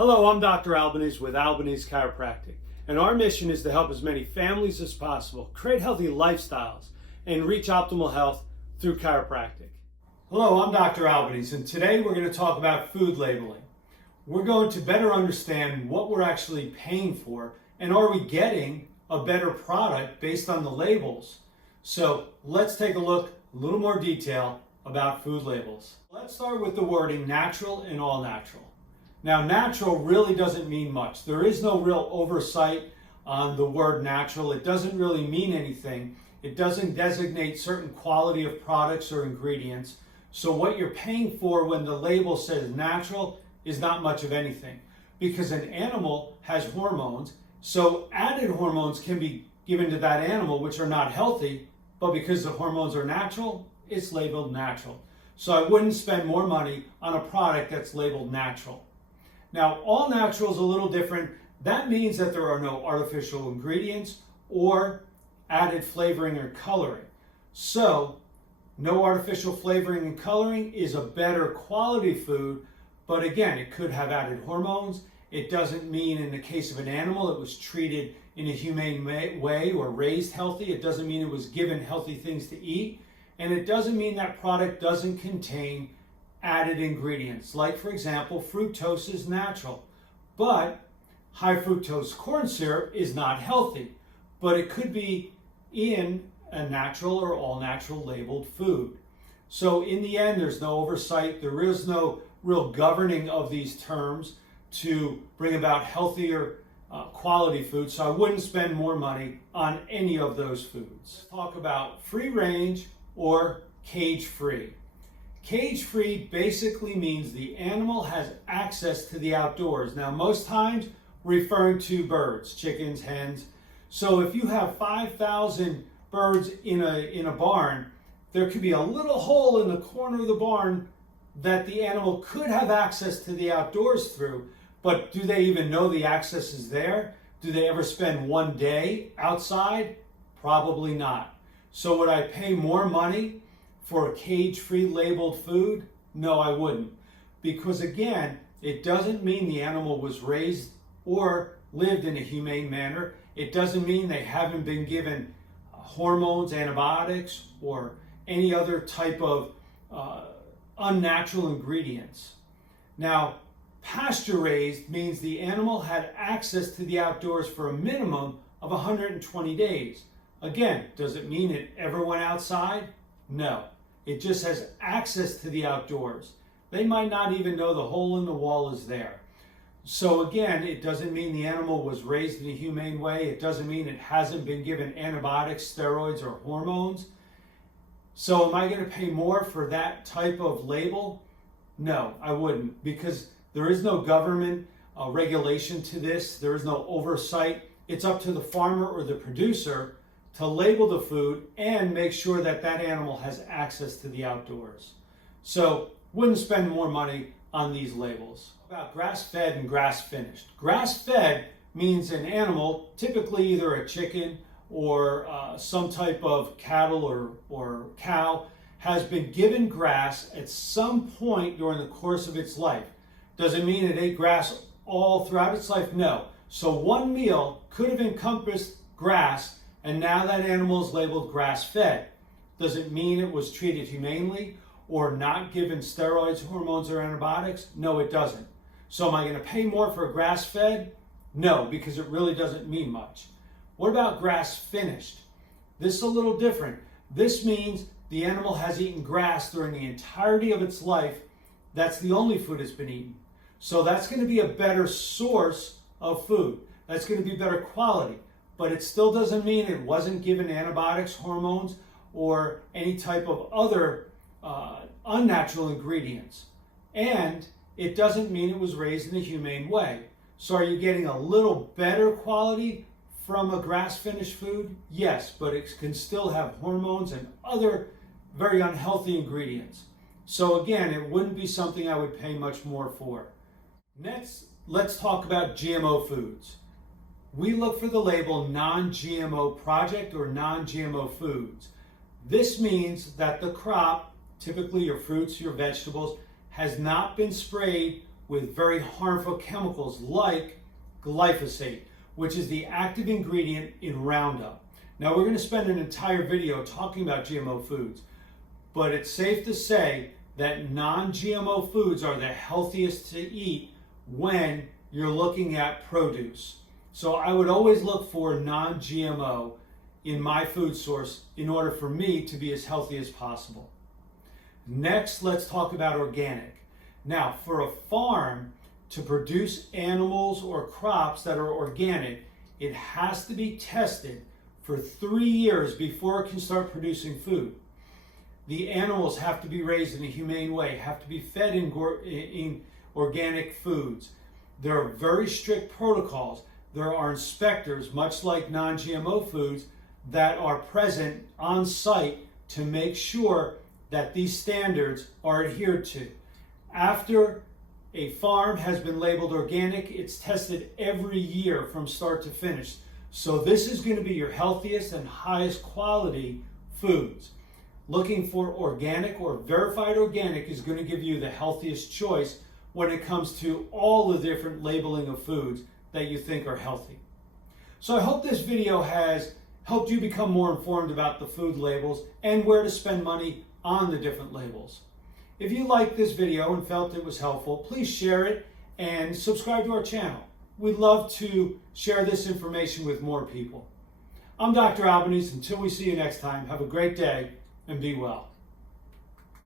Hello, I'm Dr. Albanese with Albanese Chiropractic, and our mission is to help as many families as possible create healthy lifestyles and reach optimal health through chiropractic. Hello, I'm Dr. Albanese, and today we're going to talk about food labeling. We're going to better understand what we're actually paying for, and are we getting a better product based on the labels? So let's take a look, a little more detail about food labels. Let's start with the wording natural and all natural. Now, natural really doesn't mean much. There is no real oversight on the word natural. It doesn't really mean anything. It doesn't designate certain quality of products or ingredients. So what you're paying for when the label says natural is not much of anything, because an animal has hormones. So added hormones can be given to that animal which are not healthy, but because the hormones are natural, it's labeled natural. So I wouldn't spend more money on a product that's labeled natural. Now, all natural is a little different. That means that there are no artificial ingredients or added flavoring or coloring. So, no artificial flavoring and coloring is a better quality food, but again, it could have added hormones. It doesn't mean in the case of an animal it was treated in a humane way or raised healthy. It doesn't mean it was given healthy things to eat. And it doesn't mean that product doesn't contain added ingredients. Like, for example, fructose is natural, but high fructose corn syrup is not healthy, but it could be in a natural or all natural labeled food. So in the end, there's no oversight. There is no real governing of these terms to bring about healthier quality food. So I wouldn't spend more money on any of those foods. Let's talk about free range or cage free. Cage free basically means the animal has access to the outdoors. Now, most times referring to birds, chickens, hens. So if you have 5,000 birds in a barn, there could be a little hole in the corner of the barn that the animal could have access to the outdoors through, but do they even know the access is there? Do they ever spend one day outside? Probably not. So would I pay more money for a cage-free labeled food? No, I wouldn't. Because again, it doesn't mean the animal was raised or lived in a humane manner. It doesn't mean they haven't been given hormones, antibiotics, or any other type of unnatural ingredients. Now, pasture-raised means the animal had access to the outdoors for a minimum of 120 days. Again, does it mean it ever went outside? No. It just has access to the outdoors. They might not even know the hole in the wall is there. So again, it doesn't mean the animal was raised in a humane way. It doesn't mean it hasn't been given antibiotics, steroids, or hormones. So am I going to pay more for that type of label? No, I wouldn't, because there is no government regulation to this. There is no oversight. It's up to the farmer or the producer to label the food and make sure that that animal has access to the outdoors. So wouldn't spend more money on these labels. About grass-fed and grass-finished. Grass-fed means an animal, typically either a chicken or some type of cattle or cow, has been given grass at some point during the course of its life. Does it mean it ate grass all throughout its life? No. So one meal could have encompassed grass, and now that animal is labeled grass-fed. Does it mean it was treated humanely or not given steroids, hormones, or antibiotics? No, it doesn't. So am I going to pay more for grass-fed? No, because it really doesn't mean much. What about grass-finished? This is a little different. This means the animal has eaten grass during the entirety of its life. That's the only food it's been eaten. So that's going to be a better source of food. That's going to be better quality. But it still doesn't mean it wasn't given antibiotics, hormones, or any type of other unnatural ingredients. And it doesn't mean it was raised in a humane way. So are you getting a little better quality from a grass-finished food? Yes, but it can still have hormones and other very unhealthy ingredients. So again, it wouldn't be something I would pay much more for. Next, let's talk about GMO foods. We look for the label non-GMO project or non-GMO foods. This means that the crop, typically your fruits, your vegetables, has not been sprayed with very harmful chemicals like glyphosate, which is the active ingredient in Roundup. Now we're going to spend an entire video talking about GMO foods, but it's safe to say that non-GMO foods are the healthiest to eat when you're looking at produce. So I would always look for non-GMO in my food source in order for me to be as healthy as possible. Next, let's talk about organic. Now, for a farm to produce animals or crops that are organic, it has to be tested for 3 years before it can start producing food. The animals have to be raised in a humane way, have to be fed in organic foods. There are very strict protocols. There are inspectors, much like non-GMO foods, that are present on site to make sure that these standards are adhered to. After a farm has been labeled organic, it's tested every year from start to finish. So this is going to be your healthiest and highest quality foods. Looking for organic or verified organic is going to give you the healthiest choice when it comes to all the different labeling of foods that you think are healthy. So I hope this video has helped you become more informed about the food labels and where to spend money on the different labels. If you liked this video and felt it was helpful, please share it and subscribe to our channel. We'd love to share this information with more people. I'm Dr. Albanese. Until we see you next time, have a great day and be well.